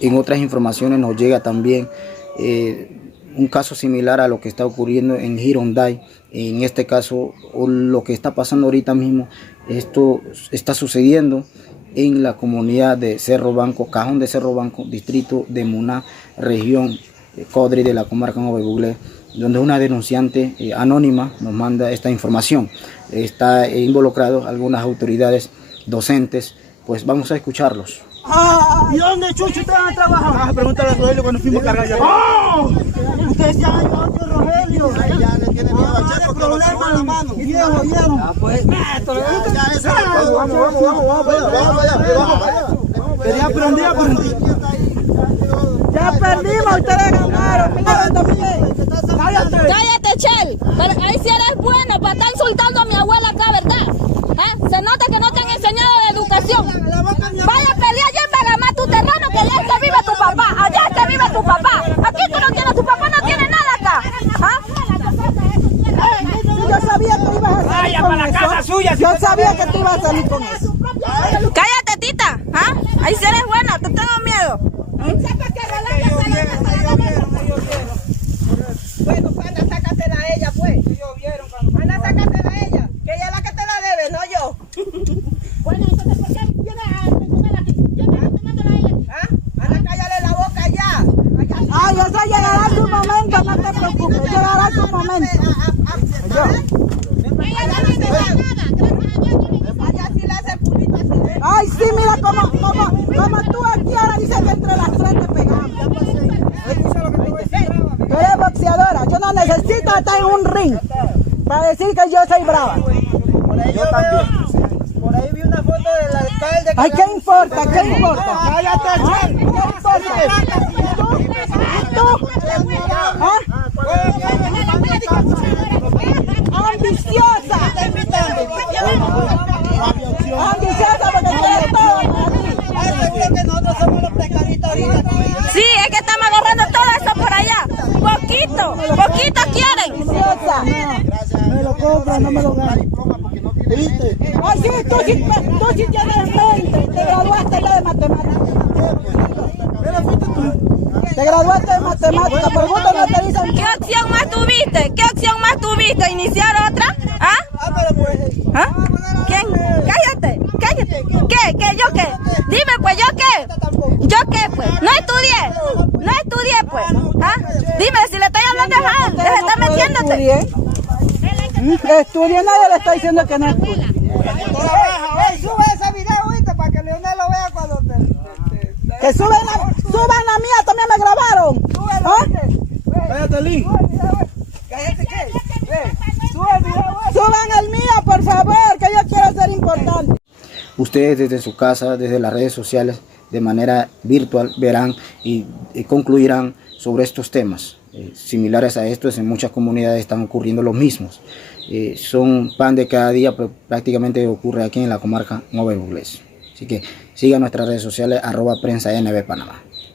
En otras informaciones nos llega también un caso similar a lo que está ocurriendo en Gironday. En este caso, lo que está pasando ahorita mismo, esto está sucediendo en la comunidad de Cerro Banco, Cajón de Cerro Banco, distrito de Muná, región Codri de la comarca Nova Buglé, donde una denunciante anónima nos manda esta información. Está involucrado algunas autoridades docentes, pues vamos a escucharlos. ¿Y dónde chucho ustedes van a trabajar? Pregúntale a Rogelio cuando fuimos a cargar ya. Ustedes se han llevado a Rogelio. Ya le tiene miedo a Che porque lo tengo en la mano. Viejo. Pues, vamos. Ya perdimos, ustedes ganaron. Cállate, Chel. Pero ahí sí eres bueno para estar insultando a mi abuela acá, ¿verdad? Se nota que no te han enseñado de educación. Vaya a pelear allá en Bagamá tu terreno, que allá es que vive tu papá. Allá es que vive tu papá. Aquí tú no tienes, tu papá no tiene nada acá. Yo sabía que ibas a salir. Vaya para la casa suya. Yo sabía que tú ibas a salir con eso. Cállate, tita. Ahí sí eres buena, te tengo miedo. Bueno, anda, sácatela a ella, pues. Anda, sácatela a ella. Que ella es la que te la debe, no yo. Bueno, entonces, ¿por qué vienes a tenerla aquí? Yo estoy tomándola a ella. Anda, cállale la boca ya. Ay, eso llegará su momento, no te preocupes. Llegará su momento. Ella no me dice nada. Gracias a Dios, Allá sí le hace pulito así. Ay, sí, mira como tú aquí ahora dices que entre las tres te pegamos. Tú eres boxeadora. Yo no necesito estar en un ring para decir que yo soy brava. Yo también. Por ahí vi una foto del alcalde. Ay, ¿qué importa? ¿Qué importa? Cállate, Che. ¿Qué importa? ¿Tú? Ambiciosa. Ambiciosa porque quieres todo. Seguro que nosotros somos los pescaditos ahorita. sí, es que estamos agarrando todo eso por allá. Poquito quieren. Ambiciosa. Me lo compran, no me lo ganan. ¿Viste? Ay, sí, tú sí tienes mente. Te graduaste ya de matemáticas. Te graduaste de matemáticas. Por gusto no te dicen. ¿Qué opción más tuviste? ¿Qué opción más tuviste? ¿Iniciar otra? Pero pues. ¿Quién? Cállate. ¿Qué? ¿Yo qué? Dime pues, ¿yo qué? ¿Yo qué pues? No estudié pues. Dime, si le estoy hablando de estar metiéndote. Estudia, nadie le está diciendo que no estudie. Sube ese video ahorita para que Leonel lo vea cuando te... Que suban la mía, también me grabaron. Cállate, Lee. Cállate, ¿qué? Sube el video. Suban el mío, por favor, que yo quiero ser importante. Ustedes desde su casa, desde las redes sociales, de manera virtual, verán y concluirán sobre estos temas. Similares a estos, en muchas comunidades están ocurriendo los mismos. Son pan de cada día, pero prácticamente ocurre aquí en la comarca Nova Buglé. Así que sigan nuestras redes sociales, @PrensaNB Panamá.